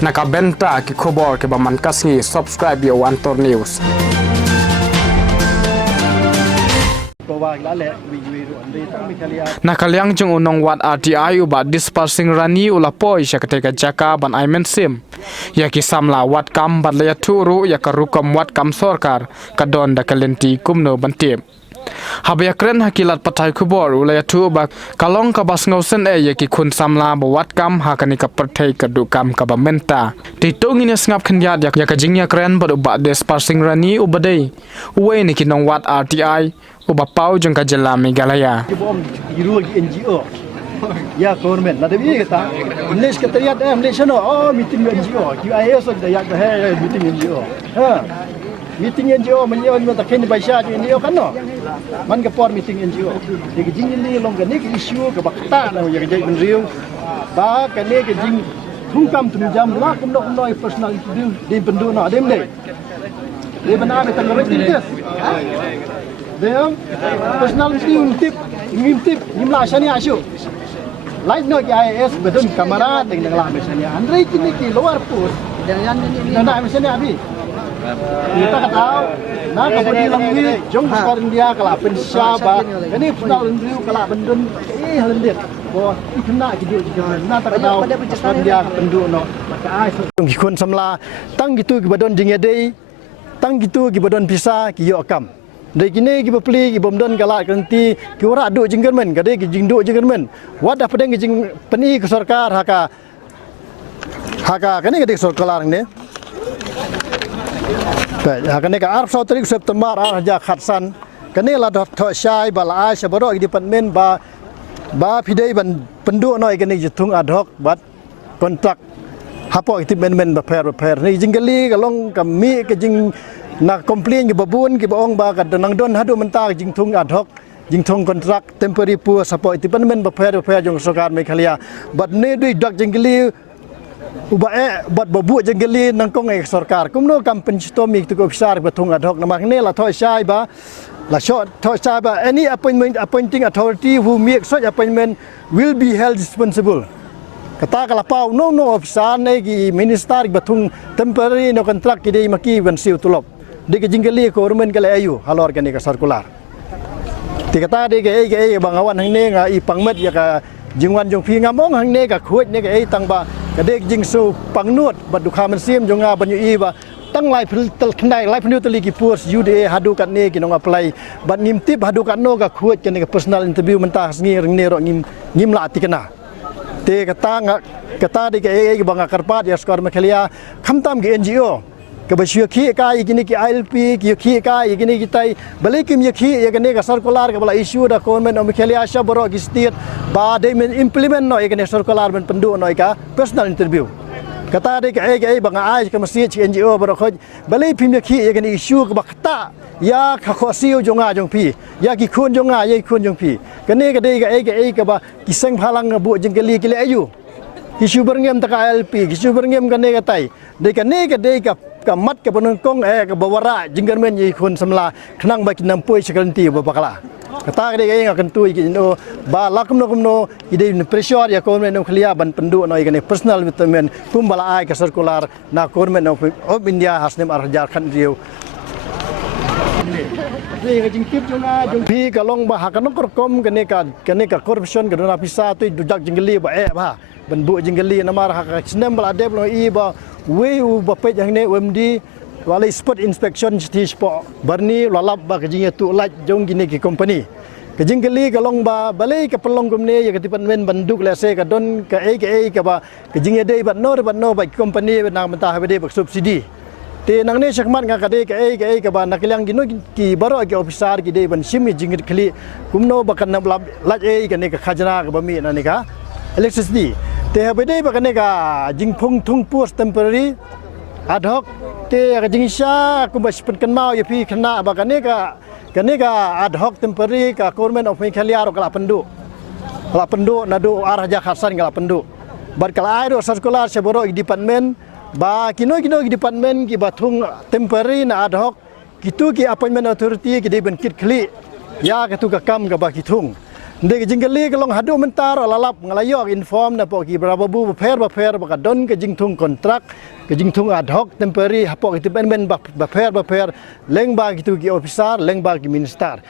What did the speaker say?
Nakabenta ki khobor ke baman kasngi subscribe yo Antor News. Nakaliang jung unong wat RTI ubat dispersing rani ulapoi syakateka jaka ban aimen sim. Yaki samla wat kam bat laya turu yakarukam wat kam sorkar kadon da kalenti kumno bantim. Habya kren hakilat patai kubor ulaya tu bak kalong kabas ngausen yaki kun samla bawat kam hakani ka patai kadukam kabamenta. Titung ini sengap kenyat yak jingnya kren bad ubat dispersing rani ubadai. Uwe ni kinong wat RTI ubapau jeng kajela Megalaya. NGO ya government nada bi kata Malaysia sekretariat Malaysia no meeting NGO QIS ada yak meeting NGO meeting NGO menyewa tak kini baisha NGO kan no man ke por meeting NGO de jing ni long ke ni isu ke bakta na ya jadi menriu ba ke ni ke jing thungkam tum jam la kum no personal interview di pendu no adem deh dia benar betul register dia personal interview ngintip nimla shani asyu lain no IAS bedun kamera dengan lah misalnya Andre kini ki luar post dan misalnya abi kita tahu nah kemudian lagi jong sekarang dia kalau pensaba ini final review kalau bendun halendir bahwa kena gitu juga nah tak tahu sekarang dia penduk no maka ai ngikun samla tang gitu kibadon jingedei tang gitu kibadon bisa kiyo akam dari kini kita beli kita bomdon galak ganti kita orang aduk jenggermen kadai kita jingduk jenggermen wadah pedang jeng peni ke sarkar haka kini kadai sarkar ni haka ni ke Arab Saudi September arja khatsan kini lah thok syai balai sebaro di departmen ba pidai ban penduk noi kini jitung ad hoc bat kontrak hapo itu men repair ni jenggali kalong kami ke jeng nak komplain ke babun ke baong ba kadang don hadu mentah jingtung ad hoc jingtung kontrak temporary pu support itu men repair jong sarkar Meghalaya bat ne dui dak jenggali ubae bat babu jenggali nangkong ek sarkar kumno kam penstomi tu ko besar batung ad hoc namak ne la thoi sai ba la short thoi sai ba any appointing authority who make such appointment will be held responsible kata kalapau no officer ne ki minister batung temporary no kontrak kidai maki bansiu tulop dek jinggali government kala ayu halor kani ka circular tikata dek bangawan hang ne nga i pangmet ya ka jingwan jong phi ngamong hang ne ka khuat ne ka tang ba ka dek jingsu pangnut bad dukha man sim jong nga banyu i ba tang lai tel khnai lai phnu teli ki purs UDA hadu kat ne ki nong apply bad ngim tip hadu kat no ka khuat kani ka personal interview mentah ngi reng ne ro ngim la tikana te kata dek banga karpat ya skor Meghalaya khamtam ki NGO kebasyuk ka igini ki ILP ki ka igini kita balik kim ki igini ka circular ka bala issue da government of Meghalaya saboro ki state ba de implement no igini circular men pendu no ka personal interview kata de ka banga ai ka masjid NGO baro khoj balik pim ki igini issue ka bakta ya ka khosiu jonga jong pi ya ki khun jonga ye khun jong pi kane ka de ka ba ki seng phalang bu jengkeli ki le ayu issue berngem ta ka ILP issue berngem kane ka tai de ka kamat ke penungkong ke bawara jinggarmen yi kun semla kenang baki nampui sekanti babakala kata ke akan tu no ba lakum no ide pressure ya government no khlia ban pendu no igane personal vitamin kumbala ai ke circular na government of India hasnem arjar khan riu ni ke jingkip jonga jong pi kalong ba hakan korkom kene ka corruption ke dona pisa tu dujak jinggali ba ba ban bu jinggali namar hak snem bala deb no i ba we bapet yang ne UMD wala spot inspection sti spot barni lalap ba kejing tu lat jong gini ki company kejing kali kalong ba balai ke pelong kumne ya ketipan men banduk lese ka don ka ka ba kejing dei bat no ba company nang mentah be bak subsidi te nang ne sakmat nga ka ka ba nakilang gino ki baro ki officer ki dei ban simi jingit khali kumno ba kan lat ka ne ka khajana ka ba mi na ne ka electricity te habede bakane ka jingphung thung post temporary ad hoc te ka jingisha kumbas penkan mau ya pi khana bakane ka ad hoc temporary ka government of Meghalaya ro kala pendu nadu arja khasan kala pendu bar kala airo circular seboro department ba kino department ki bathung temporary na ad hoc kitu ki appointment authority ki de ben kit khli ya ka tu ka kam ka ba ki thung Ndek jinggali kalong hadu mentar lalap ngalayok inform na po ki berapa bu beper bakadon ke jingtung kontrak ke jingtung ad hoc temporary hapok itu ben beper leng ba gitu ki officer leng ba ki minister.